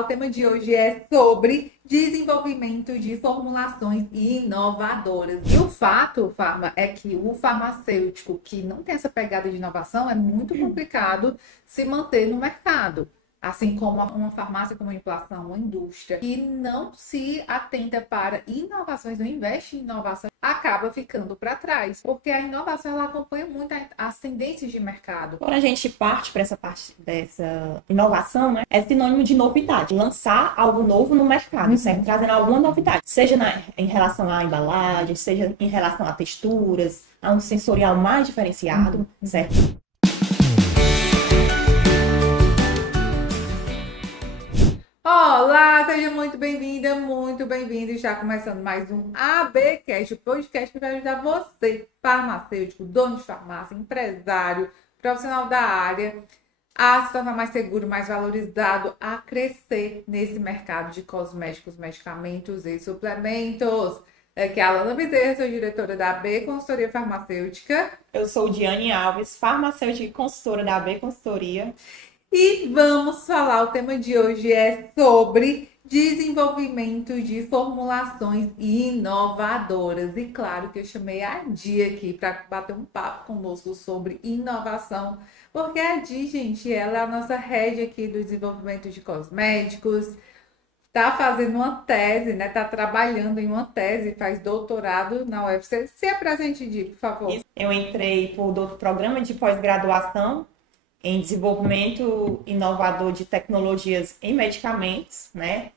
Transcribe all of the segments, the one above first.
O tema de hoje é sobre desenvolvimento de formulações inovadoras. E o fato, Farma, é que o farmacêutico que não tem essa pegada de inovação é muito complicado se manter no mercado. Assim como uma farmácia, como a inflação, uma indústria que não se atenta para inovações, não investe em inovação, acaba ficando para trás, porque a inovação ela acompanha muito as tendências de mercado. Quando a gente parte para essa parte dessa inovação, né, é sinônimo de novidade, lançar algo novo no mercado, certo? Trazendo alguma novidade, seja em relação à embalagem, seja em relação a texturas, a um sensorial mais diferenciado, certo? Olá, seja muito bem-vinda, muito bem-vindo. Está começando mais um ABcast, o podcast que vai ajudar você, farmacêutico, dono de farmácia, empresário, profissional da área, a se tornar mais seguro, mais valorizado, a crescer nesse mercado de cosméticos, medicamentos e suplementos. Aqui é a Alana Bezerra, sou diretora da AB Consultoria Farmacêutica. Eu sou Diane Alves, farmacêutica e consultora da AB Consultoria. E vamos falar, o tema de hoje é sobre desenvolvimento de formulações inovadoras. E claro que eu chamei a Di aqui para bater um papo conosco sobre inovação, porque a Di, gente, ela é a nossa head aqui do desenvolvimento de cosméticos, tá fazendo uma tese, né? Tá trabalhando em uma tese, faz doutorado na UFC. Se apresente, Di, por favor. Eu entrei por programa de pós-graduação em desenvolvimento inovador de tecnologias em medicamentos, né?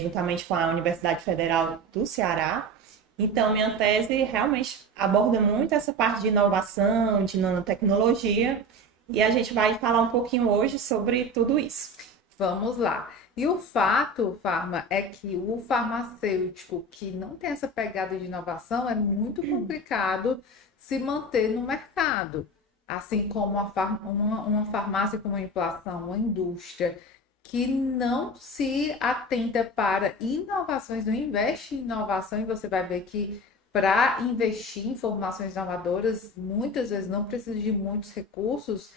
Juntamente com a Universidade Federal do Ceará. Então, minha tese realmente aborda muito essa parte de inovação, de nanotecnologia, e a gente vai falar um pouquinho hoje sobre tudo isso. Vamos lá. E o fato, Farma, é que o farmacêutico que não tem essa pegada de inovação é muito complicado se manter no mercado. Assim como uma farmácia como a inflação, uma indústria que não se atenta para inovações, não investe em inovação, e você vai ver que para investir em formações inovadoras, muitas vezes não precisa de muitos recursos,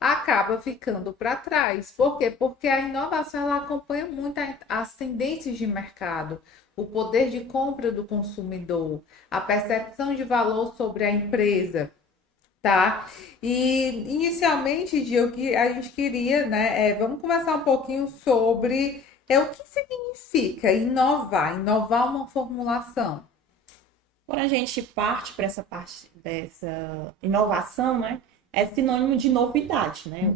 acaba ficando para trás. Por quê? Porque a inovação ela acompanha muito as tendências de mercado, o poder de compra do consumidor, a percepção de valor sobre a empresa. Tá? E inicialmente, Gil, que a gente queria, né? Vamos conversar um pouquinho sobre o que significa inovar uma formulação. Quando a gente parte para essa parte dessa inovação, né, é sinônimo de novidade, né?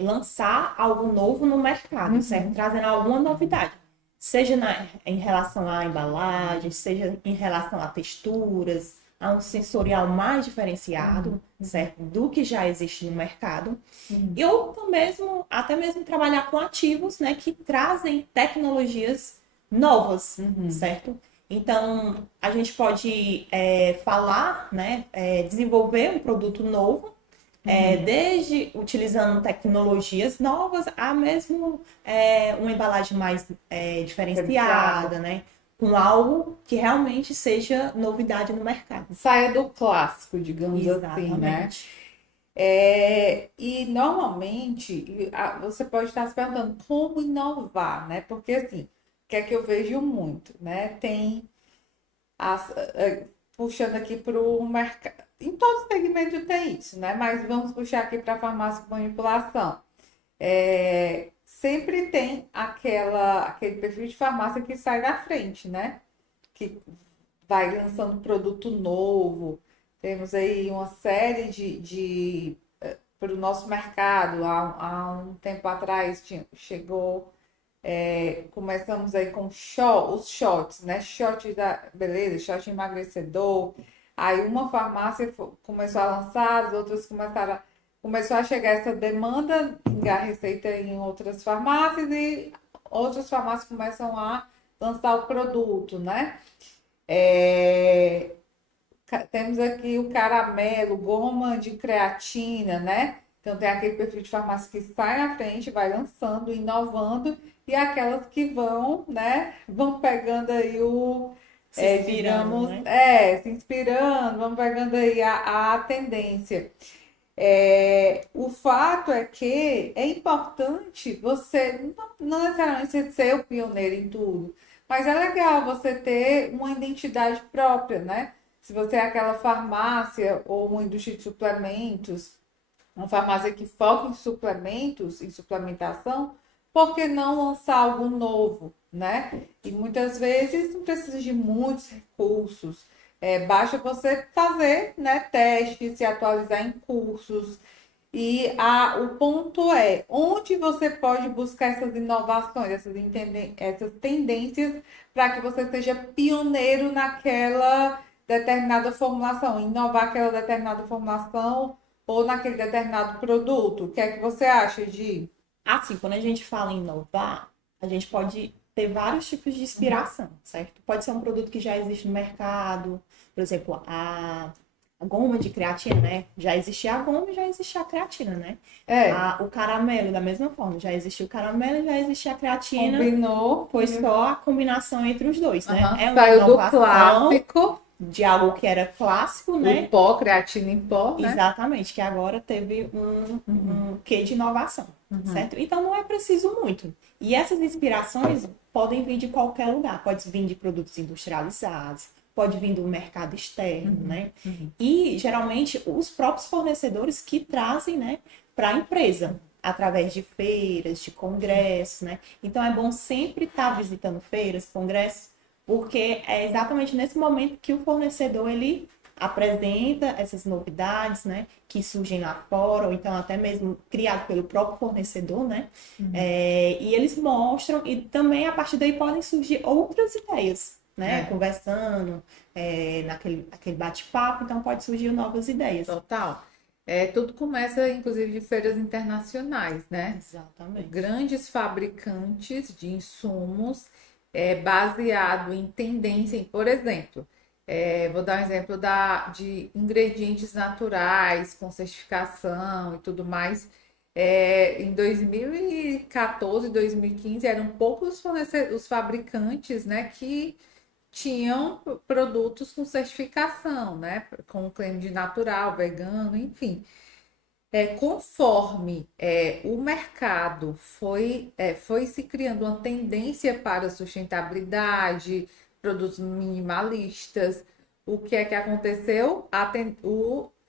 Lançar algo novo no mercado, certo? Trazendo alguma novidade. Seja em relação à embalagem, seja em relação a texturas, a um sensorial mais diferenciado, certo? Do que já existe no mercado. E ou até mesmo trabalhar com ativos, né, que trazem tecnologias novas, certo? Então, a gente pode falar, né, desenvolver um produto novo, desde utilizando tecnologias novas a mesmo uma embalagem mais diferenciada, né? Com algo que realmente seja novidade no mercado. Saia do clássico, digamos assim, né? E normalmente você pode estar se perguntando como inovar, né? Porque assim, o que é que eu vejo muito, né? Tem puxando aqui para o mercado, em todo segmento tem isso, né? Mas vamos puxar aqui para a farmácia com manipulação. Sempre tem aquele perfil de farmácia que sai da frente, né? Que vai lançando produto novo. Temos aí uma série para o nosso mercado. Há um tempo atrás chegou. Começamos aí com os shots, né? Shot da beleza, shot emagrecedor. Aí uma farmácia começou a lançar, as outras começou a chegar essa demanda, a receita em outras farmácias, e outras farmácias começam a lançar o produto, né? Temos aqui o caramelo, goma de creatina, né? Então tem aquele perfil de farmácia que sai na frente, vai lançando, inovando, e aquelas que vão, né? Vão pegando aí Se inspirando, se inspirando, vão pegando aí a tendência. O fato é que é importante você, não necessariamente ser o pioneiro em tudo, mas é legal você ter uma identidade própria, né? Se você é aquela farmácia ou uma indústria de suplementos, uma farmácia que foca em suplementos, em suplementação, por que não lançar algo novo, né? E muitas vezes não precisa de muitos recursos. Basta você fazer, né, testes, se atualizar em cursos. E o ponto é onde você pode buscar essas inovações, essas tendências para que você seja pioneiro naquela determinada formulação, inovar aquela determinada formulação ou naquele determinado produto. O que é que você acha, Gi? Assim, quando a gente fala em inovar, a gente pode ter vários tipos de inspiração, certo? Pode ser um produto que já existe no mercado, por exemplo, a goma de creatina, né? Já existia a goma e já existia a creatina, né? O caramelo, da mesma forma, já existia o caramelo e já existia a creatina. Combinou. Foi só a combinação entre os dois, né? É uma saiu do clássico. De algo que era clássico, né? O pó, creatina em pó, né? Exatamente, que agora teve um quê de inovação, certo? Então não é preciso muito. E essas inspirações podem vir de qualquer lugar. Pode vir de produtos industrializados, pode vir do mercado externo, né? E geralmente os próprios fornecedores que trazem, né, para a empresa, através de feiras, de congressos, né? Então é bom sempre estar visitando feiras, congressos, porque é exatamente nesse momento que o fornecedor ele apresenta essas novidades, né, que surgem lá fora, ou então até mesmo criado pelo próprio fornecedor, né, e eles mostram, e também a partir daí podem surgir outras ideias, né, conversando, naquele bate-papo, então pode surgir novas ideias. Total. Tudo começa, inclusive, de feiras internacionais, né? Exatamente. Grandes fabricantes de insumos baseado em tendência, por exemplo, vou dar um exemplo de ingredientes naturais com certificação e tudo mais. Em 2014, 2015, eram poucos os fabricantes, né, que tinham produtos com certificação, né, com claim de natural, vegano, enfim. Conforme o mercado foi se criando uma tendência para sustentabilidade, produtos minimalistas, o que é que aconteceu?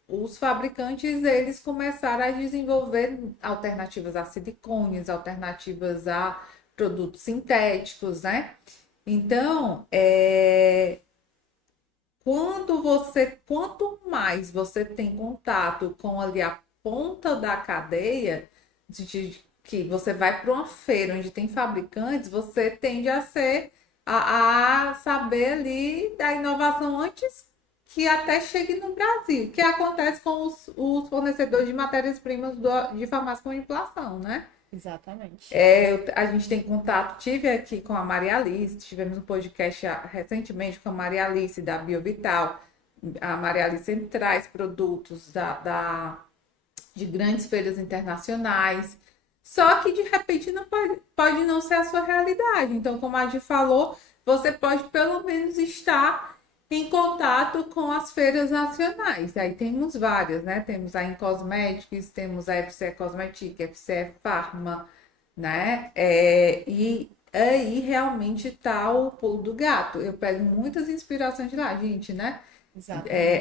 Os fabricantes eles começaram a desenvolver alternativas a silicones, alternativas a produtos sintéticos, né? Então, quanto mais você tem contato com ali a ponta da cadeia, que você vai para uma feira onde tem fabricantes, você tende a saber ali da inovação antes que até chegue no Brasil. O que acontece com os fornecedores de matérias-primas de farmácia com inflação, né? Exatamente. A gente tem contato, tive aqui com a Maria Alice, tivemos um podcast recentemente com a Maria Alice da Biovital. A Maria Alice sempre traz produtos de grandes feiras internacionais, só que de repente não pode não ser a sua realidade. Então, como a Gi falou, você pode pelo menos estar em contato com as feiras nacionais. Aí temos várias, né? Temos a Incosmetics, temos a FCE Cosmetic, FCE Pharma, né? E aí realmente tá o pulo do gato. Eu pego muitas inspirações de lá, gente, né?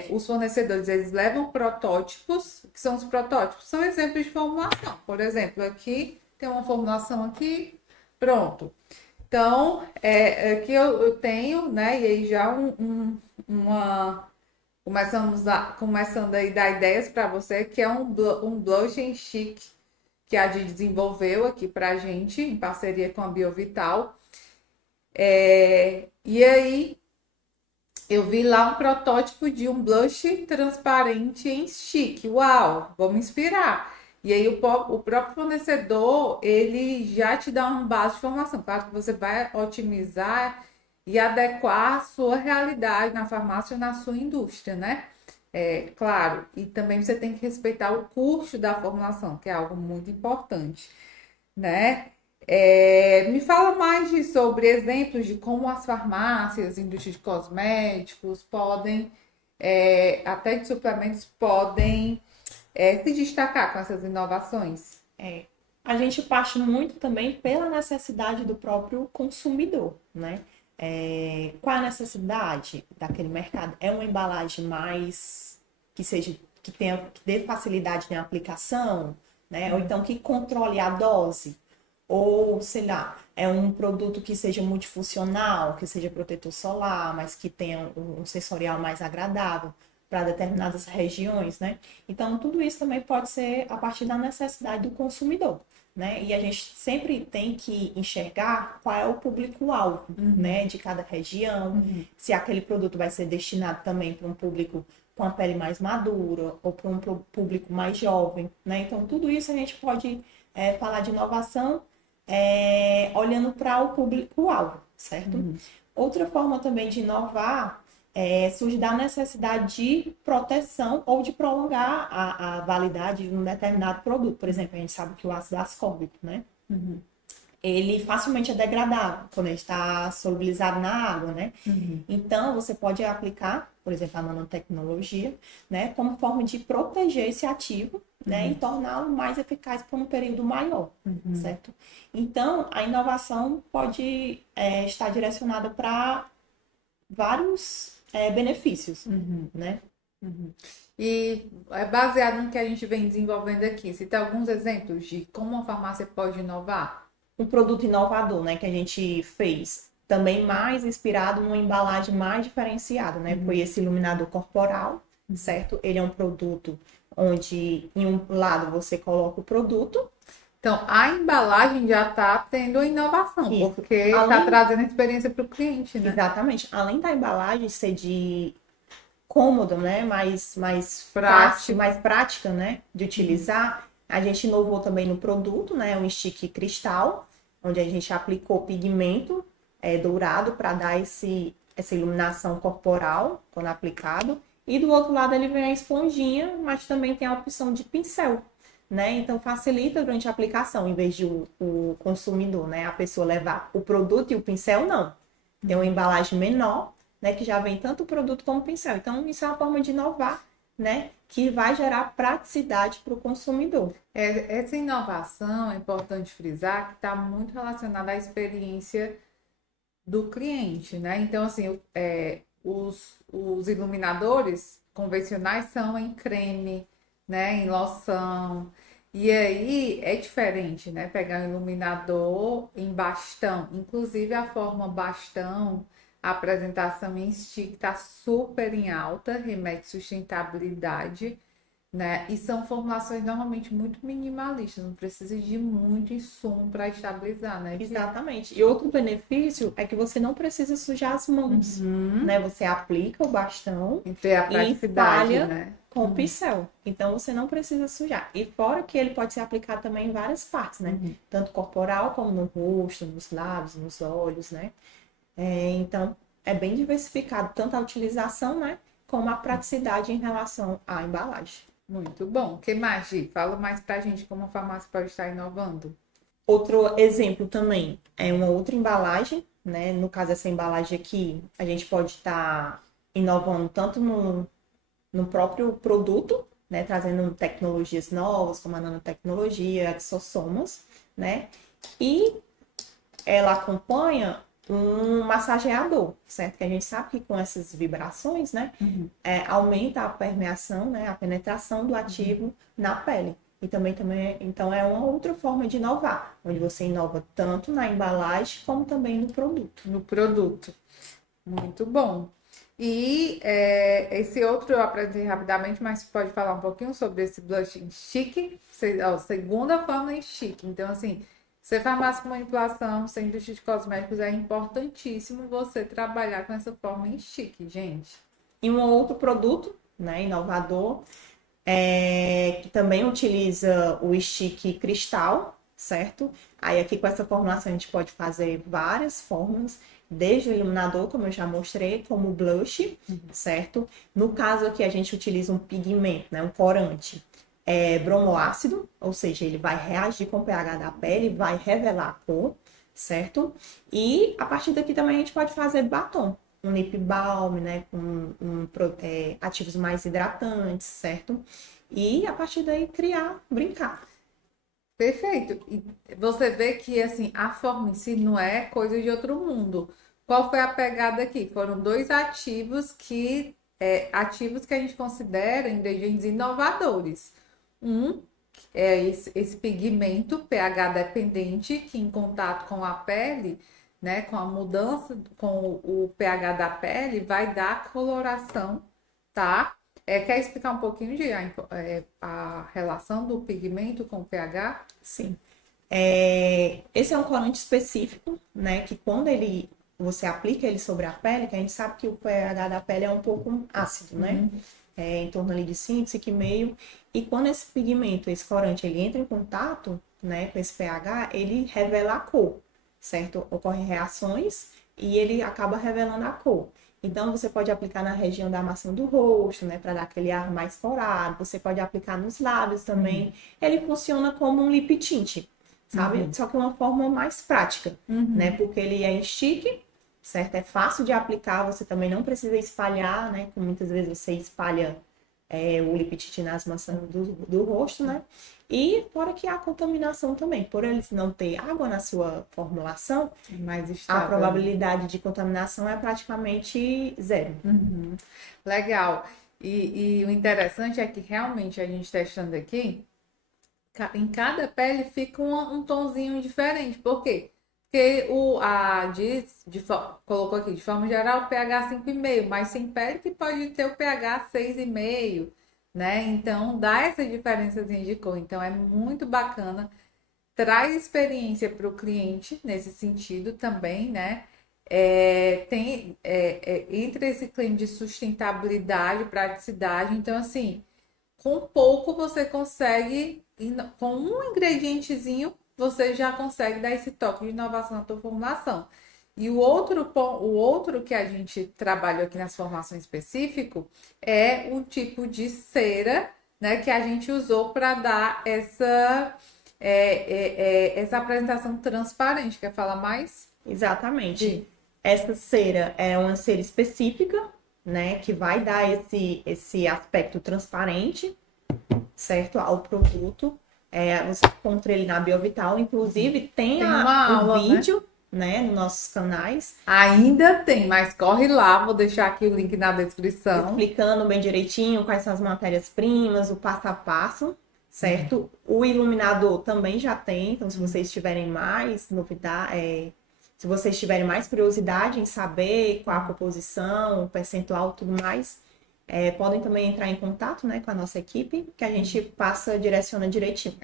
Os fornecedores, eles levam protótipos, que são os protótipos, são exemplos de formulação. Por exemplo, aqui tem uma formulação aqui, pronto. Então, aqui eu tenho, né, e aí já começando a dar ideias para você, que é um blush and chic, que a Di desenvolveu aqui pra gente, em parceria com a Biovital. E aí, eu vi lá um protótipo de um blush transparente em chique. Uau, vamos inspirar. E aí o próprio fornecedor, ele já te dá uma base de informação. Claro que você vai otimizar e adequar a sua realidade na farmácia ou na sua indústria, né? Claro, e também você tem que respeitar o custo da formulação, que é algo muito importante, né? Me fala mais sobre exemplos de como as farmácias, indústria de cosméticos podem, até de suplementos, podem se destacar com essas inovações? A gente parte muito também pela necessidade do próprio consumidor, né? Qual a necessidade daquele mercado? É uma embalagem mais que dê facilidade na aplicação, né? Ou então que controle a dose, ou sei lá, é um produto que seja multifuncional, que seja protetor solar, mas que tenha um sensorial mais agradável para determinadas regiões, né? Então, tudo isso também pode ser a partir da necessidade do consumidor, né? E a gente sempre tem que enxergar qual é o público-alvo, né, de cada região, se aquele produto vai ser destinado também para um público com a pele mais madura ou para um público mais jovem, né? Então, tudo isso a gente pode falar de inovação olhando para o público-alvo, certo? Outra forma também de inovar surge da necessidade de proteção ou de prolongar a validade de um determinado produto. Por exemplo, a gente sabe que o ácido ascórbico, né? Ele facilmente é degradável quando ele está solubilizado na água, né? Então, você pode aplicar, por exemplo, a nanotecnologia, né? Como forma de proteger esse ativo, né? E torná-lo mais eficaz por um período maior, certo? Então, a inovação pode estar direcionada para vários benefícios, né? E baseado no que a gente vem desenvolvendo aqui, você tem alguns exemplos de como uma farmácia pode inovar? Um produto inovador, né, que a gente fez, também mais inspirado numa embalagem mais diferenciada, né? Foi esse iluminador corporal, certo? Ele é um produto onde em um lado você coloca o produto. Então, a embalagem já está tendo inovação, porque está trazendo experiência para o cliente, né? Exatamente. Além da embalagem ser de cômoda, né? Mais prático. mais prática, né? De utilizar. A gente inovou também no produto, né? Um stick cristal, onde a gente aplicou pigmento dourado para dar essa iluminação corporal quando aplicado. E do outro lado ele vem a esponjinha, mas também tem a opção de pincel, né? Então facilita durante a aplicação, em vez de o consumidor, né? A pessoa levar o produto e o pincel, não. Tem uma embalagem menor, né? Que já vem tanto o produto como o pincel. Então isso é uma forma de inovar, né? Que vai gerar praticidade para o consumidor. Essa inovação, é importante frisar, que está muito relacionada à experiência do cliente, né? Então, assim, os iluminadores convencionais são em creme, né? Em loção. E aí é diferente, né? Pegar um iluminador em bastão. Inclusive a forma bastão, a apresentação em stick está super em alta, remete sustentabilidade, né? E são formulações normalmente muito minimalistas, não precisa de muito insumo para estabilizar, né? Exatamente. E outro benefício é que você não precisa sujar as mãos, né? Você aplica o bastão e ter a praticidade, espalha, né? Com o pincel. Então você não precisa sujar. E fora que ele pode ser aplicado também em várias partes, né? Tanto corporal como no rosto, nos lábios, nos olhos, né? Então é bem diversificado tanto a utilização, né? Como a praticidade em relação à embalagem. Muito bom. O que mais, Gi? Fala mais pra gente como a farmácia pode estar inovando. Outro exemplo também é uma outra embalagem, né? No caso, essa embalagem aqui, a gente pode estar inovando tanto no próprio produto, né? Trazendo tecnologias novas, como a nanotecnologia, exossomas, né? E ela acompanha um massageador, certo? Que a gente sabe que com essas vibrações, né? Aumenta a permeação, né? A penetração do ativo na pele. E também, então, é uma outra forma de inovar, onde você inova tanto na embalagem como também no produto. No produto. Muito bom. E esse outro eu apresentei rapidamente, mas pode falar um pouquinho sobre esse blush em stick, segunda forma em stick. Então, assim, ser farmácia com manipulação, ser indústria de cosméticos, é importantíssimo você trabalhar com essa forma em stick, gente. E um outro produto, né, inovador, que também utiliza o stick cristal, certo? Aí aqui com essa formulação a gente pode fazer várias formas, desde o iluminador, como eu já mostrei, como o blush, certo? No caso aqui a gente utiliza um pigmento, né, um corante, bromoácido, ou seja, ele vai reagir com o pH da pele, vai revelar a cor, certo? E a partir daqui também a gente pode fazer batom, um lip balm, né, com ativos mais hidratantes, certo? e a partir daí criar, brincar. Perfeito. E você vê que assim, a forma em si não é coisa de outro mundo. Qual foi a pegada aqui? Foram dois ativos que a gente considera ingredientes inovadores. Um é esse pigmento pH dependente, que em contato com a pele, né, com a mudança com o pH da pele, vai dar coloração, tá? Quer explicar um pouquinho a relação do pigmento com o pH? Sim. Esse é um corante específico, né? Que quando você aplica ele sobre a pele, que a gente sabe que o pH da pele é um pouco ácido, né? Em torno ali de 5, 5,5. E quando esse pigmento, esse corante, ele entra em contato, né, com esse pH, ele revela a cor, certo? Ocorrem reações e ele acaba revelando a cor. Então, você pode aplicar na região da maçã do rosto, né, para dar aquele ar mais corado. Você pode aplicar nos lábios também. Ele funciona como um lip tint, sabe? Só que uma forma mais prática, né? Porque ele é em stick, certo? É fácil de aplicar, você também não precisa espalhar, né? Como muitas vezes você espalha o lip tint nas maçãs do rosto, né? E fora que há contaminação também. Por eles não ter água na sua formulação, Mais a estável. probabilidade de contaminação é praticamente zero. Legal. E o interessante é que realmente a gente testando aqui, em cada pele fica um tonzinho diferente. Por quê? Porque colocou aqui, de forma geral, o pH 5,5, mas tem pele que pode ter o pH 6,5, né? Então, dá essa diferençazinha de cor. Então, é muito bacana. Traz experiência para o cliente nesse sentido também, né? Entre esse claim de sustentabilidade, praticidade. Então, assim, com pouco você consegue, com um ingredientezinho, você já consegue dar esse toque de inovação na tua formulação. E o outro que a gente trabalha aqui nas formações específico é o tipo de cera, né, que a gente usou para dar essa apresentação transparente. Quer falar mais? Exatamente. Sim. Essa cera é uma cera específica, né, que vai dar esse aspecto transparente, certo, ao produto. Você encontra ele na Biovital, inclusive tem uma aula, o vídeo, né, nos nossos canais. Ainda tem, mas corre lá, vou deixar aqui o link na descrição. Explicando bem direitinho quais são as matérias-primas, o passo a passo, certo? O iluminador também já tem, então se vocês tiverem mais novidade, se vocês tiverem mais curiosidade em saber qual a composição, o percentual, tudo mais, podem também entrar em contato, né, com a nossa equipe, que a gente direciona direitinho.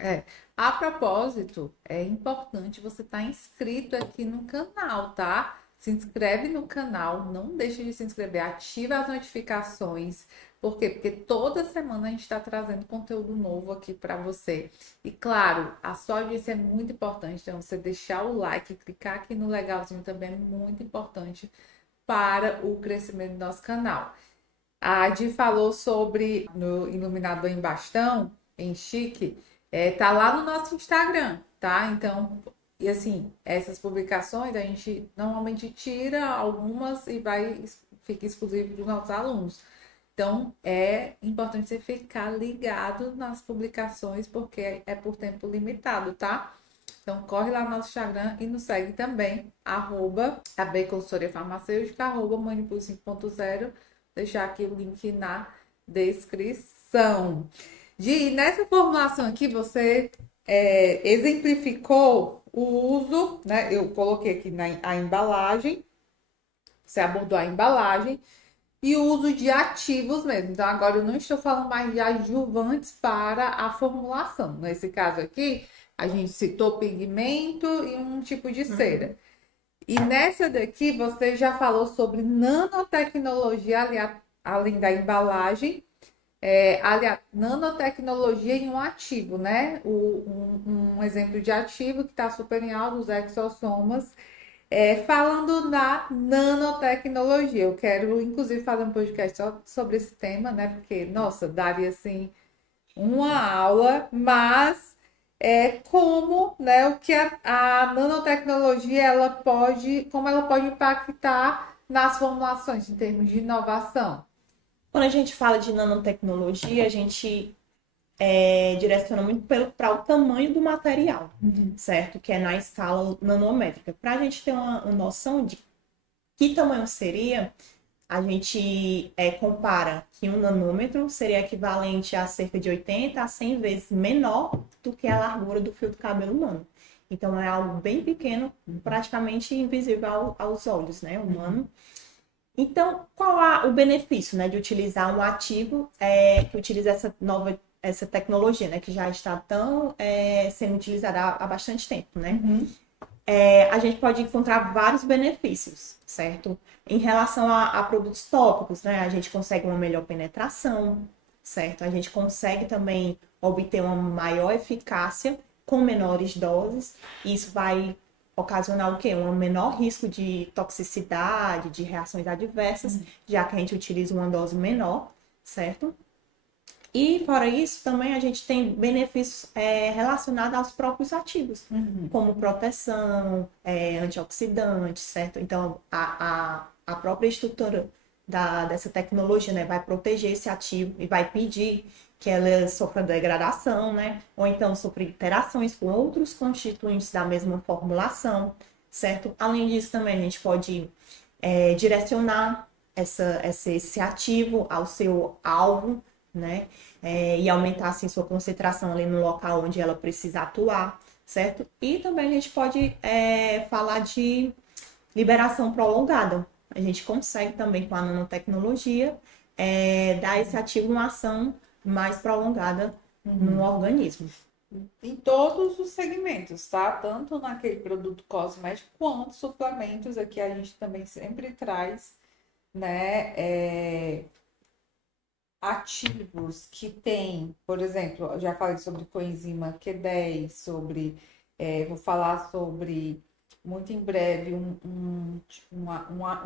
A propósito, é importante você estar inscrito aqui no canal, tá? Se inscreve no canal, não deixe de se inscrever, ativa as notificações. Por quê? Porque toda semana a gente está trazendo conteúdo novo aqui para você. E claro, a sua audiência é muito importante, então você deixar o like, clicar aqui no legalzinho também é muito importante para o crescimento do nosso canal. A Adi falou sobre no iluminador em bastão, em chique, tá lá no nosso Instagram, tá? Então, e assim, essas publicações a gente normalmente tira algumas e fica exclusivo dos nossos alunos. Então, é importante você ficar ligado nas publicações, porque é por tempo limitado, tá? Então, corre lá no nosso Instagram e nos segue também, @AB Consultoria Farmacêutica, @Manipul 5.0. Deixar aqui o link na descrição. Nessa formulação aqui, você exemplificou o uso, né? Eu coloquei aqui a embalagem, você abordou a embalagem e o uso de ativos mesmo. Então, agora eu não estou falando mais de adjuvantes para a formulação. Nesse caso aqui, a gente citou pigmento e um tipo de cera. E nessa daqui, você já falou sobre nanotecnologia, além da embalagem, nanotecnologia em um ativo, né? Um exemplo de ativo que está super em alta, os exossomas. Falando na nanotecnologia, eu quero, inclusive, fazer um podcast só sobre esse tema, né? Porque, nossa, daria, assim, uma aula, mas... como, né, o que a nanotecnologia como ela pode impactar nas formulações em termos de inovação. Quando a gente fala de nanotecnologia, a gente direciona muito para o tamanho do material, certo? Que é na escala nanométrica. Para a gente ter uma noção de que tamanho seria, a gente compara que um nanômetro seria equivalente a cerca de 80 a 100 vezes menor do que a largura do fio do cabelo humano. Então, é algo bem pequeno, praticamente invisível aos olhos, né, humano. Então, qual o benefício, né, de utilizar um ativo que utiliza essa tecnologia, né, que já está sendo utilizada há bastante tempo, né? A gente pode encontrar vários benefícios, certo? Em relação a produtos tópicos, né? A gente consegue uma melhor penetração, certo? A gente consegue também obter uma maior eficácia com menores doses. Isso vai ocasionar o quê? Um menor risco de toxicidade, de reações adversas, já que a gente utiliza uma dose menor, certo? E, fora isso, também a gente tem benefícios relacionados aos próprios ativos, como proteção, antioxidantes, certo? Então, a própria estrutura dessa tecnologia, né, vai proteger esse ativo e vai pedir que ela sofra degradação, né? Ou então sofra interações com outros constituintes da mesma formulação, certo? Além disso, também a gente pode direcionar esse ativo ao seu alvo, né? E aumentar assim sua concentração ali no local onde ela precisa atuar, certo? E também a gente pode falar de liberação prolongada. A gente consegue também com a nanotecnologia dar esse ativo uma ação mais prolongada no organismo. Em todos os segmentos, tá? Tanto naquele produto cosmético quanto suplementos, aqui a gente também sempre traz, né? Ativos que tem, por exemplo, eu já falei sobre coenzima Q10, vou falar sobre, muito em breve, um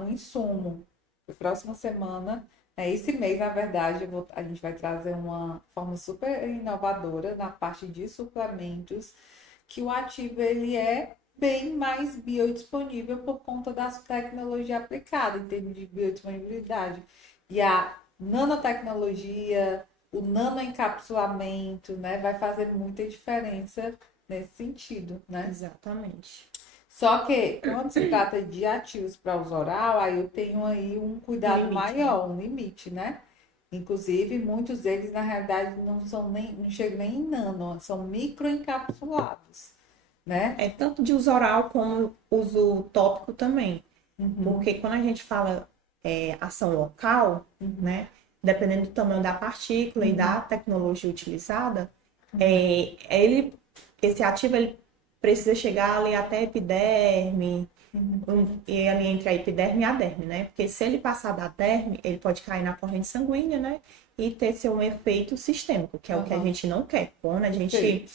insumo. Na próxima semana, esse mês, na verdade, a gente vai trazer uma forma super inovadora na parte de suplementos, que o ativo ele é bem mais biodisponível por conta da tecnologia aplicada, em termos de biodisponibilidade. E a nanotecnologia, o nanoencapsulamento, né, vai fazer muita diferença nesse sentido, né? Exatamente. Só que quando se trata de ativos para uso oral, aí eu tenho aí um cuidado maior, um limite, né? Inclusive, muitos deles, na realidade, não chegam nem em nano, são microencapsulados, né? É tanto de uso oral como uso tópico também. Porque quando a gente fala ação local, né? Dependendo do tamanho da partícula e da tecnologia utilizada, esse ativo ele precisa chegar ali até a epiderme, e ali entre a epiderme e a derme, né? Porque se ele passar da derme, ele pode cair na corrente sanguínea, né? E ter seu efeito sistêmico, que é o que a gente não quer. Quando a gente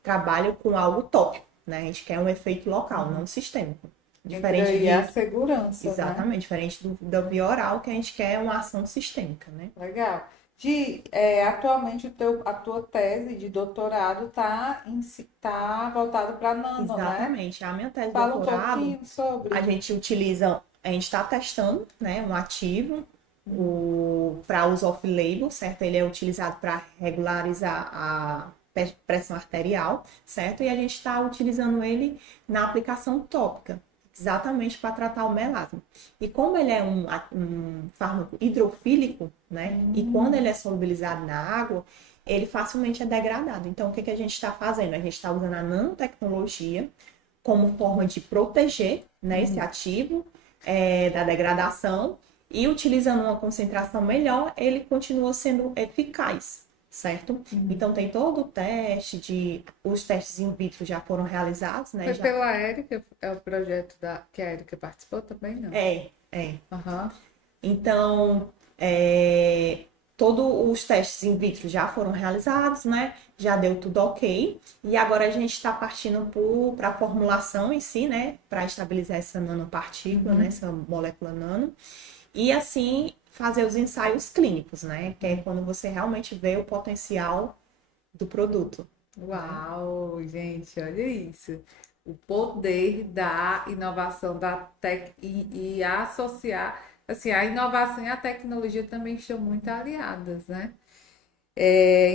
trabalha com algo tópico, né? A gente quer um efeito local, não sistêmico. Diferente de a segurança, exatamente, né? Diferente da via oral, que a gente quer uma ação sistêmica, né? Legal. Atualmente a tua tese de doutorado tá voltada para nano, exatamente. né? A minha tese de Fala doutorado, um pouquinho sobre. a gente está testando, né, um ativo para uso off-label, certo? Ele é utilizado para regularizar a pressão arterial, certo? E a gente está utilizando ele na aplicação tópica, exatamente para tratar o melasma. E como ele é um fármaco hidrofílico, né? E quando ele é solubilizado na água, ele facilmente é degradado. Então, o que a gente está fazendo? A gente está usando a nanotecnologia como forma de proteger, né, esse ativo da degradação, e utilizando uma concentração melhor, ele continua sendo eficaz, certo? Então tem todo o teste os testes in vitro já foram realizados, né? Foi pela Érica, é o projeto que a Érica participou também, não? Então, todos os testes in vitro já foram realizados, né? Já deu tudo ok. E agora a gente está partindo para a formulação em si, né? Para estabilizar essa nanopartícula, né? Essa molécula nano. E assim fazer os ensaios clínicos, né? Que é quando você realmente vê o potencial do produto. Uau, gente, olha isso. O poder da inovação da tech e associar, assim, a inovação e a tecnologia também estão muito aliadas, né?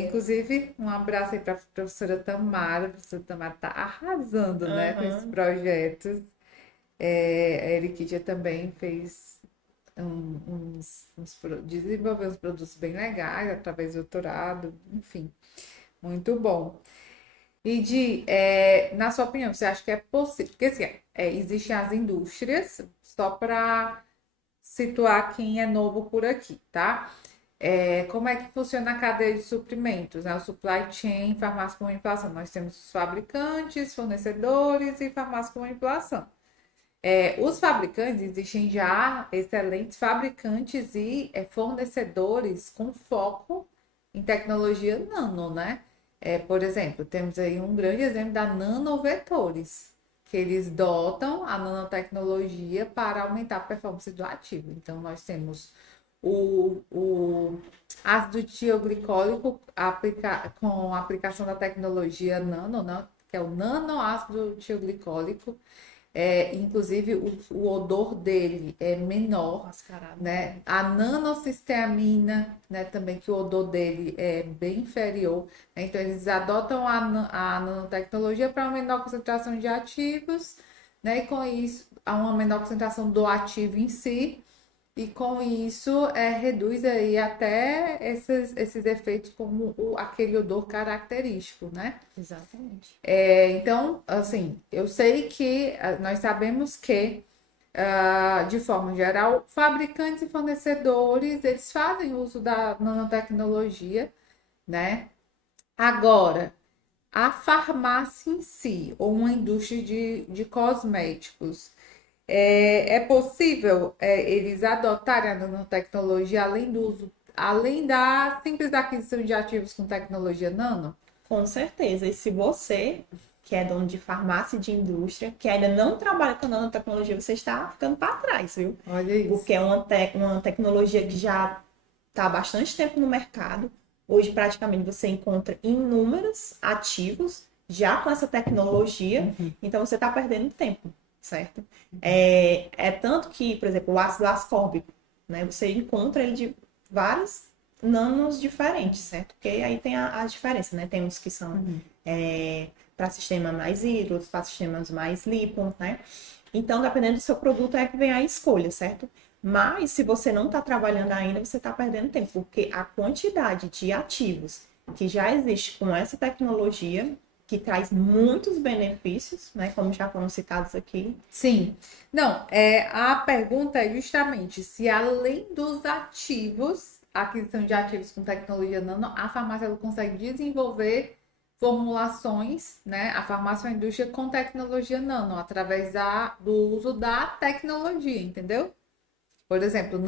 Inclusive, um abraço aí para a professora Tamara. A professora Tamara está arrasando, né, com esses Aham. projetos. A Eriquídia também fez desenvolveu uns produtos bem legais através do doutorado, enfim, muito bom. E na sua opinião, você acha que é possível? Porque assim, existem as indústrias, só para situar quem é novo por aqui, tá? Como é que funciona a cadeia de suprimentos, né? O supply chain, farmácia com manipulação. Nós temos os fabricantes, fornecedores e farmácia com manipulação. Os fabricantes, existem já excelentes fabricantes e fornecedores com foco em tecnologia nano, né? Por exemplo, temos aí um grande exemplo da Nanovetores, que eles dotam a nanotecnologia para aumentar a performance do ativo. Então, nós temos o ácido tioglicólico com a aplicação da tecnologia nano, né? Que é o nanoácido tioglicólico. Inclusive o odor dele é menor, Mascarado. né? A nanocisteamina, né, também que o odor dele é bem inferior, né? Então eles adotam a nanotecnologia para uma menor concentração de ativos, né? E com isso, há uma menor concentração do ativo em si, e com isso reduz aí até esses efeitos como aquele odor característico, né? Exatamente. Então, assim, eu sei que nós sabemos que, de forma geral, fabricantes e fornecedores, eles fazem uso da nanotecnologia, né? Agora, a farmácia em si, ou uma indústria de cosméticos, é possível eles adotarem a nanotecnologia além da simples aquisição de ativos com tecnologia nano? Com certeza. E se você, que é dono de farmácia e de indústria, que ainda não trabalha com nanotecnologia, você está ficando para trás, viu? Olha isso. Porque é uma tecnologia que já está há bastante tempo no mercado. Hoje, praticamente, você encontra inúmeros ativos já com essa tecnologia. Então, você está perdendo tempo, certo? É tanto que, por exemplo, o ácido ascórbico, né? Você encontra ele de vários nanos diferentes, certo? Porque aí tem as diferenças, né? Tem uns que são para sistemas mais hidro, outros para sistemas mais lipo, né? Então, dependendo do seu produto, é que vem a escolha, certo? Mas, se você não está trabalhando ainda, você está perdendo tempo, porque a quantidade de ativos que já existe com essa tecnologia, que traz muitos benefícios, né? Como já foram citados aqui. Sim. Não, a pergunta é justamente se além dos ativos, a aquisição de ativos com tecnologia nano, a farmácia ela consegue desenvolver formulações, né? A farmácia é uma indústria com tecnologia nano, através do uso da tecnologia, entendeu? Por exemplo,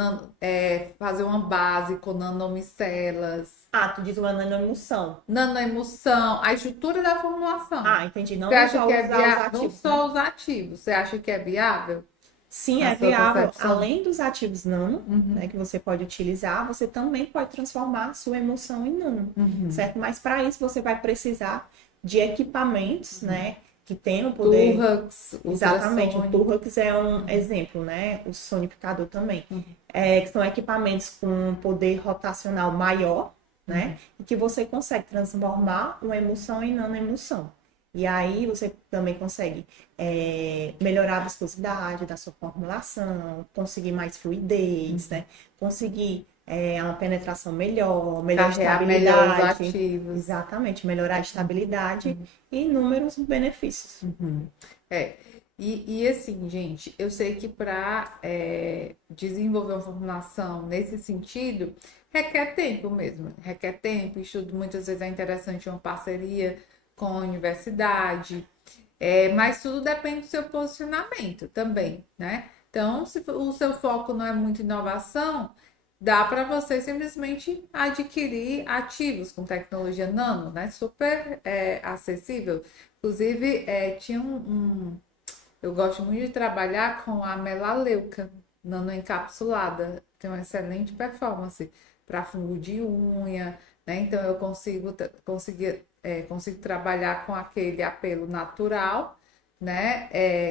fazer uma base com nanomicelas, Ah, tu diz uma nanoemulsão. nanoemulsão, a estrutura da formulação. Ah, entendi. Você Não acha só que é usar os viável? Não ativos, né? só os ativos. Você acha que é viável? Sim, Na é sua viável. concepção? Além dos ativos nano, né, que você pode utilizar, você também pode transformar a sua emulsão em nano, certo? Mas para isso você vai precisar de equipamentos, né, que tenham poder. Turrax, Exatamente, o ultrassônico. Turrax é um exemplo, né? O sonificador também. Que são equipamentos com poder rotacional maior, né? E que você consegue transformar uma emulsão em nanoemulsão. E aí você também consegue melhorar a viscosidade da sua formulação, conseguir mais fluidez, né? Conseguir uma penetração melhor, melhor Carregar melhor os estabilidade. ativos. Exatamente, melhorar a estabilidade e inúmeros benefícios. É. E assim, gente, eu sei que para desenvolver uma formulação nesse sentido, requer tempo mesmo. Requer tempo, estudo muitas vezes é interessante uma parceria com a universidade, mas tudo depende do seu posicionamento também, né? Então, se o seu foco não é muito inovação, dá para você simplesmente adquirir ativos com tecnologia nano, né? Super acessível. Inclusive, eu gosto muito de trabalhar com a melaleuca nanoencapsulada. Tem uma excelente performance para fungo de unha, né? Então eu consigo trabalhar com aquele apelo natural, né?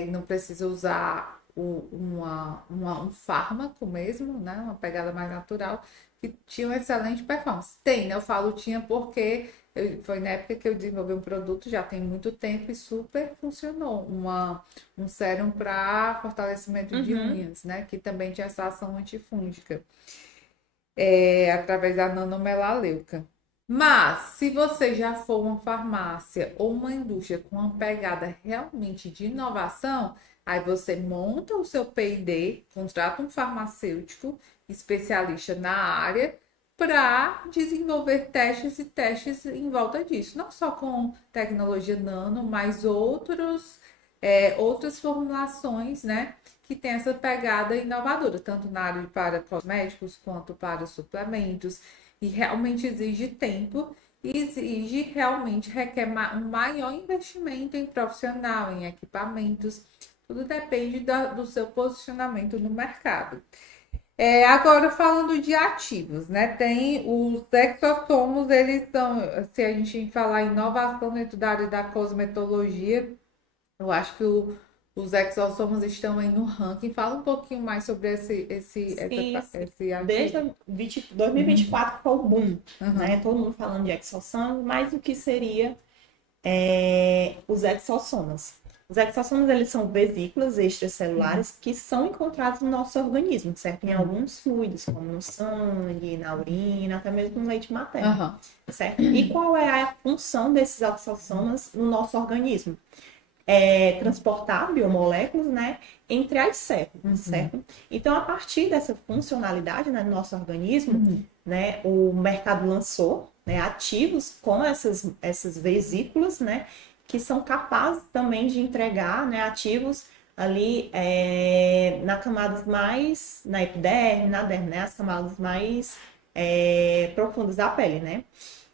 Não precisa usar um fármaco mesmo, né? Uma pegada mais natural, que tinha uma excelente performance. Tem, né? Eu falo tinha porque foi na época que eu desenvolvi um produto, já tem muito tempo e super funcionou. Um sérum para fortalecimento de unhas, né? Que também tinha essa ação antifúngica, através da nanomelaleuca. Mas, se você já for uma farmácia ou uma indústria com uma pegada realmente de inovação, aí você monta o seu P&D, contrata um farmacêutico especialista na área para desenvolver testes e testes em volta disso. Não só com tecnologia nano, mas outras formulações, né? Que tem essa pegada inovadora, tanto na área para cosméticos quanto para suplementos. E realmente exige tempo e realmente requer um maior investimento em profissional, em equipamentos. Tudo depende do seu posicionamento no mercado. Agora, falando de ativos, né? Tem os exossomos, eles são, se a gente falar em inovação dentro da área da cosmetologia, eu acho que os exossomos estão aí no ranking. Fala um pouquinho mais sobre esse ativo. Desde 2024 foi o boom, né? Todo mundo falando de exossomos, mas o que seria os exossomas? Os exossomas, eles são vesículas extracelulares que são encontrados no nosso organismo, certo? Em alguns fluidos, como no sangue, na urina, até mesmo no leite materno, certo? E qual é a função desses exossomas no nosso organismo? Transportar biomoléculas, né, entre as células, certo? Então, a partir dessa funcionalidade, né, no nosso organismo, né, o mercado lançou, né, ativos com essas vesículas, né, que são capazes também de entregar, né, ativos ali na camadas mais, na epiderme, na derme, né, as camadas mais profundas da pele, né?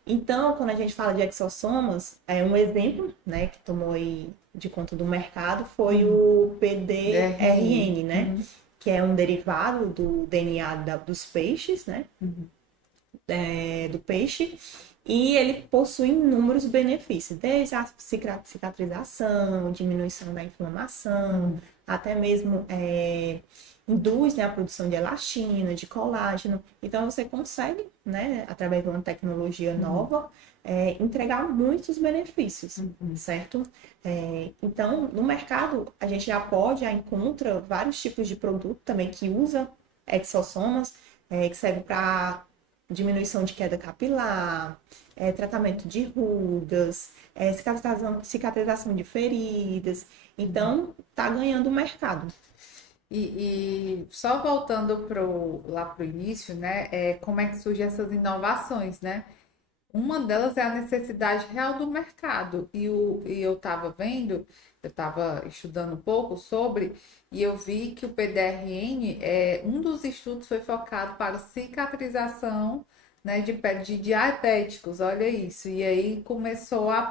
Então, quando a gente fala de exossomas, um exemplo, né, que tomou aí de conta do mercado foi o PDRN, né? Que é um derivado do DNA dos peixes, né? Do peixe. E ele possui inúmeros benefícios, desde a cicatrização, diminuição da inflamação, até mesmo induz, né, a produção de elastina, de colágeno. Então, você consegue, né, através de uma tecnologia nova, entregar muitos benefícios, certo? Então, no mercado, a gente já encontra vários tipos de produto também que usa exossomas, que serve para diminuição de queda capilar, tratamento de rugas, cicatrização de feridas. Então, tá ganhando o mercado. E só voltando lá para o início, né? Como é que surgem essas inovações, né? Uma delas é a necessidade real do mercado. E eu estava vendo, eu estava estudando um pouco sobre, e eu vi que o PDRN, um dos estudos foi focado para cicatrização, né, de pele de diabéticos, olha isso. E aí começou a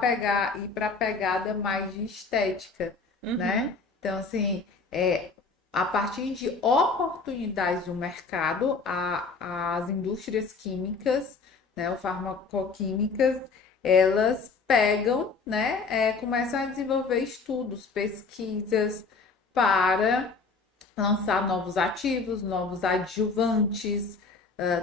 ir para a pegada mais de estética, né? Então, assim, a partir de oportunidades do mercado, as indústrias químicas, né, ou farmacoquímicas, elas pegam, né, começam a desenvolver estudos, pesquisas para lançar novos ativos, novos adjuvantes,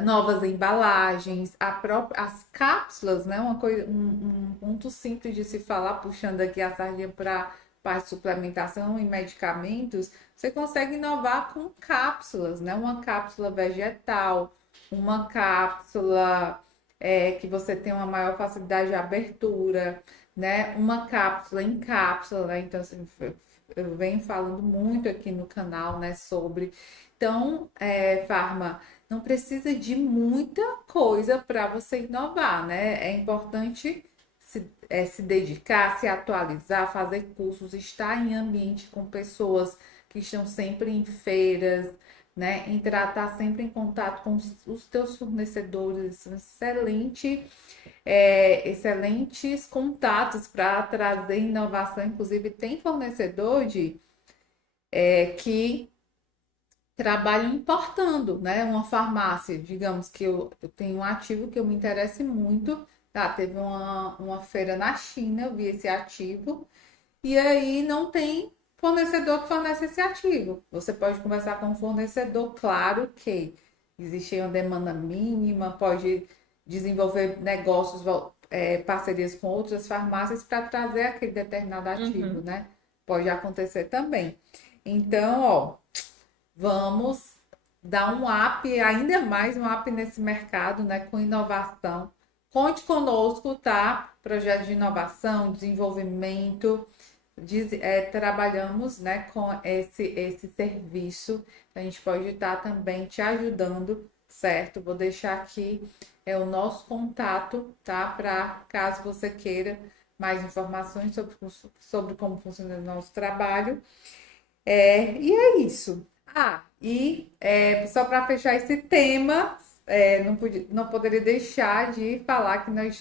novas embalagens, as cápsulas, né, um ponto simples de se falar, puxando aqui a sardinha para parte de suplementação e medicamentos, você consegue inovar com cápsulas, né? Uma cápsula vegetal, uma cápsula que você tem uma maior facilidade de abertura, né? Uma cápsula em cápsula, né? Então, assim, eu venho falando muito aqui no canal, né, sobre. Então, Farma, não precisa de muita coisa para você inovar, né? É importante se dedicar, se atualizar, fazer cursos, estar em ambiente com pessoas que estão sempre em feiras, né? Estar sempre em contato com os teus fornecedores, excelentes contatos para trazer inovação. Inclusive, tem fornecedor que trabalha importando, né? Uma farmácia, digamos que eu tenho um ativo que eu me interesse muito. Teve uma feira na China, eu vi esse ativo, e aí não tem fornecedor que fornece esse ativo. Você pode conversar com o fornecedor, claro que existe uma demanda mínima, pode desenvolver negócios, parcerias com outras farmácias para trazer aquele determinado ativo, né? Pode acontecer também. Então, ó, vamos dar um up, ainda mais um up nesse mercado, né? Com inovação. Conte conosco, tá? Projeto de inovação, desenvolvimento. Trabalhamos, né, com esse serviço. A gente pode estar também te ajudando, certo? Vou deixar aqui o nosso contato, tá? Para caso você queira mais informações sobre como funciona o nosso trabalho. E é isso. Só para fechar esse tema, não poderia deixar de falar que nós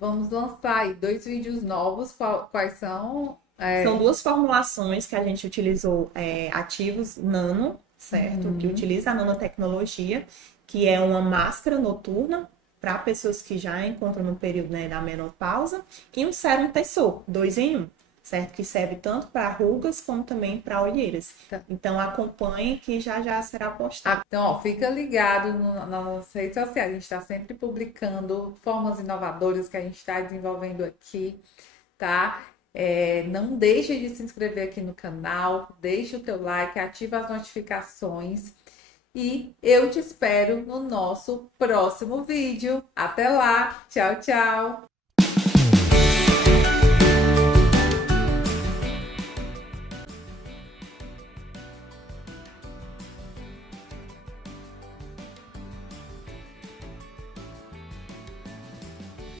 vamos lançar aí 2 vídeos novos. Quais são? São 2 formulações que a gente utilizou, ativos nano, certo? Que utiliza a nanotecnologia, que é uma máscara noturna para pessoas que já encontram no período, né, da menopausa, e um sérum tensor, 2 em 1, certo? Que serve tanto para rugas como também para olheiras. Tá. Então acompanhe que já será postado. Então, ó, fica ligado nas redes sociais. A gente está sempre publicando formas inovadoras que a gente está desenvolvendo aqui, tá? Não deixe de se inscrever aqui no canal, deixe o teu like, ativa as notificações e eu te espero no nosso próximo vídeo. Até lá, tchau, tchau!